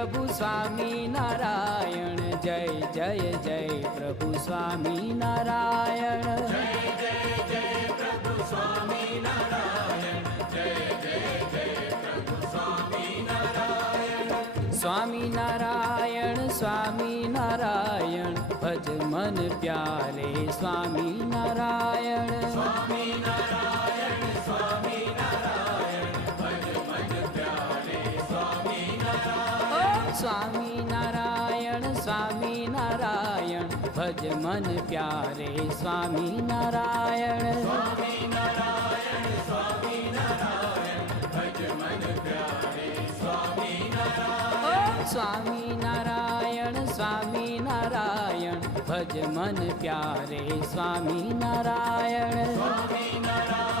प्रभु स्वामी नारायण, जय जय जय प्रभु स्वामी नारायण, जय जय जय प्रभु स्वामी नारायण, जय जय जय प्रभु स्वामी नारायण। स्वामी नारायण स्वामी नारायण, भज मन प्यारे स्वामी नारायण, स्वामी नारायण स्वामी नारायण, भज मन प्यारे स्वामी नारायण। स्वामी नारायण स्वामी नारायण, भज मन प्यारे स्वामी नारायण, स्वामी नारायण स्वामी नारायण, भज मन प्यारे स्वामी नारायण। स्वामी नारायण स्वामी नारायण, भज मन प्यारे स्वामी नारायण, स्वामी नारायण